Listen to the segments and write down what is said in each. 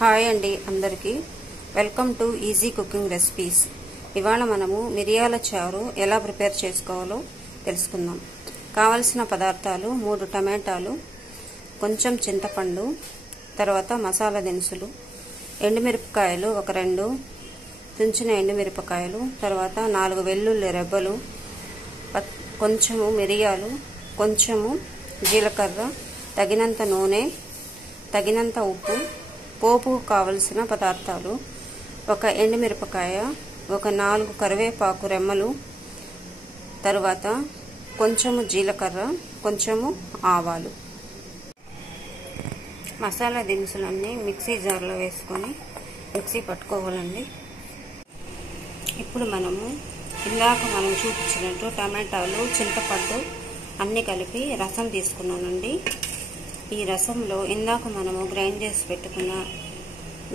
Hi అండి అందరికీ welcome to easy cooking recipes. ఇవాళ మనము మిరియాల చారు ఎలా ప్రిపేర్ చేసుకోవాలో తెలుసుకుందాం. కావలసిన పదార్థాలు 3 టమాటాలు, కొంచెం చింతపండు, తర్వాత మసాలా దినుసులు, ఎండుమిరపకాయలు ఒక 2 తుంచిన ఎండుమిరపకాయలు, తర్వాత 4 వెల్లుల్లి రెబ్బలు, కొంచెము మిరియాలు, కొంచెము జీలకర్ర, తగినంత నూనె, తగినంత ఉప్పు, పోపుకు కావలసిన పదార్థాలు ఒక ఎండుమిరపకాయ, ఒక 4 కరివేపాకు రెమ్మలు, తర్వాత కొంచెము జీలకర్ర, కొంచెము ఆవాలు. మసాలా దినుసులన్నీ మిక్సీ జార్లో వేసుకొని మిక్సీ పట్టుకోవాలండి. ఇప్పుడు మనం చూపించినట్టు టమాటాలు, చింతపండు అన్నీ కలిపి రసం తీసుకున్నానండి. ఈ రసంలో ఇందాక మనము గ్రైండ్ చేసి పెట్టుకున్న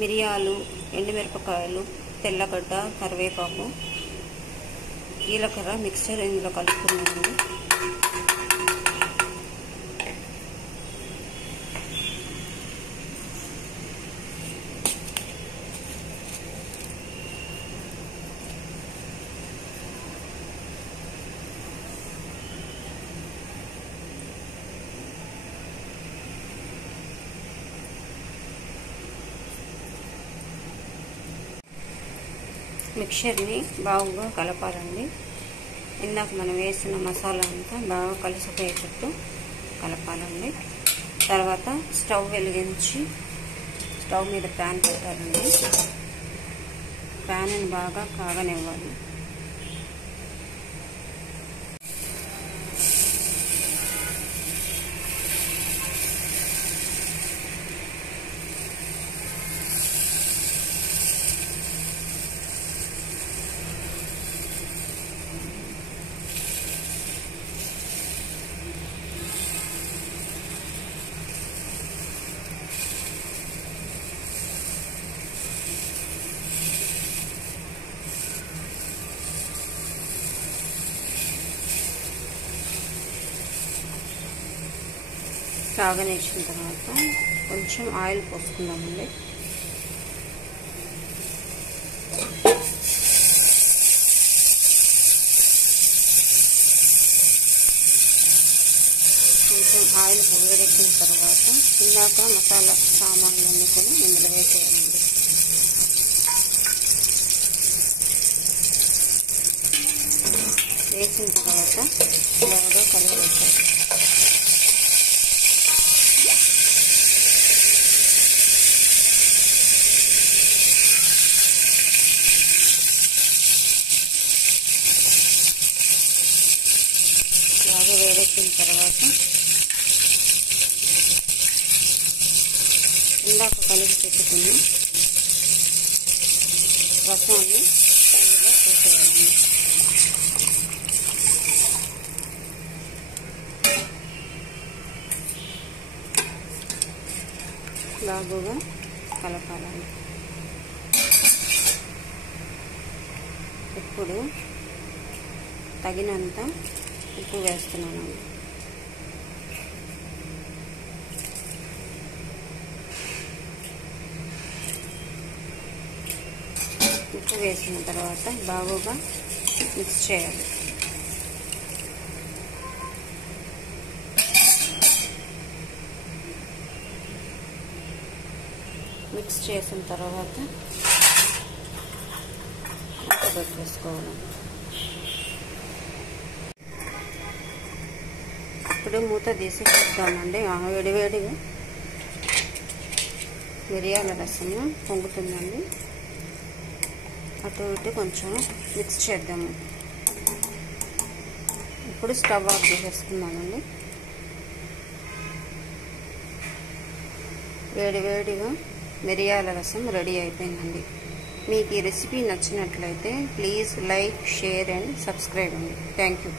మిరియాలు, ఎండుమిరపకాయలు, తెల్లగడ్డ, కరివేపాకు, జీలకర్ర మిక్చర్ ఇందులో కలుపుకున్నామండి. మిక్చర్ని బాగా కలపాలండి. ఇందాక మనం వేసిన మసాలా అంతా బాగా కలిసిపోయేటట్టు కలపాలండి. తర్వాత స్టవ్ వెలిగించి స్టవ్ మీద ప్యాన్ పెట్టాలండి. ప్యాన్ని బాగా కాగనివ్వాలి. కాగనిచ్చిన తర్వాత కొంచెం ఆయిల్ పోసుకుందామండి. కొంచెం ఆయిల్ వేడెక్కిన తర్వాత ఇందాక మసాలా సామాన్లన్నీ కూడా ఇందులో వేసేయాలండి. వేసిన తర్వాత బాగా కలిపేయాలి. బాగా వేడెక్కిన తర్వాత ఇందాక కలిపి పెట్టుకున్న రసాన్ని ఇందులో వేసేయాలండి. బాగుగా కలపాలండి. ఇప్పుడు తగినంత ఉప్పు వేస్తున్నానండి. ఉప్పు వేసిన తర్వాత బాగుగా మిక్స్ చేయాలి. మిక్స్ చేసిన తర్వాత పెట్టేసుకోవాలి. ఇప్పుడు మూత తీసి చూద్దామండి. వేడివేడిగా మిరియాల రసం పొంగుతుందండి. అటు ఇటు కొంచెం మిక్స్ చేద్దాము. ఇప్పుడు స్టవ్ ఆఫ్ చేసేసుకుందామండి. వేడివేడిగా మిరియాల రసం రెడీ అయిపోయిందండి. మీకు ఈ రెసిపీ నచ్చినట్లయితే please like, share and subscribe అండి. Thank you.